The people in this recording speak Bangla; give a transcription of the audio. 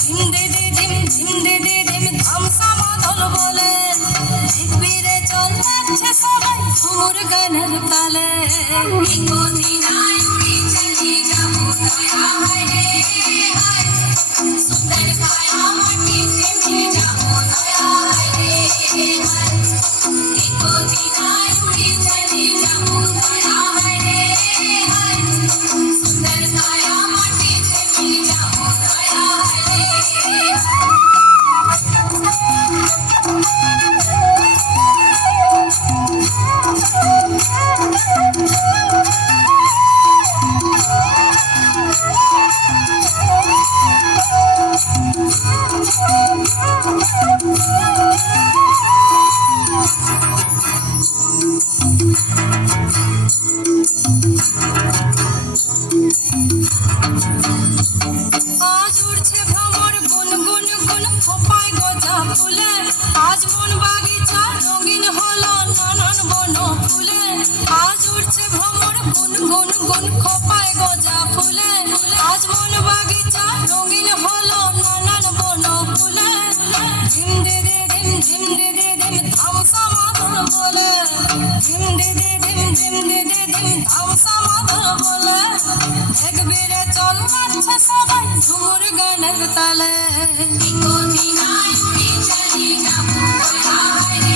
ঝিম দে দে ঝিম ঝিম দে দে ঝিম ধামসা মাদল বলে দেখবি রে চল নাচছে সবাই ঝুমুর গানের তালে কোদিনায় উড়ি চলি যাবো দয়া হয় রে হায় সুন্দর কায়া মাটিতে মিলে যাবো দয়া হয় রে হায় কোদিনায় উড়ি চলি যাবো দয়া হয় রে হায় সুন্দর কায়া মাটিতে মিলে যাবো দয়া হয় রে আজ উড়ছে ভ্রমর গুন গুন গুন খোপায় গজা ফুলে আজ মন বাগিচা রঙিন হলো নানান বন ফুলে আজ উড়ছে ভ্রমর গুন গুন গুন খোপায় গজা ফুলে আজ মন বাগিচা রঙিন হলো নানান বন ফুলে ঝিম দে দে ধিম ঝিম দে দে ধিম ধামসা মাদল বলে ঝিম দে দে ধিম ঝিম দে দে ধিম ধামসা মাদল বলে দেখবি রে চল নাচছে সবাই ঝুমুর গানের তালে কোদিনায় উড়ি চলি যাবো দয়া হয় রে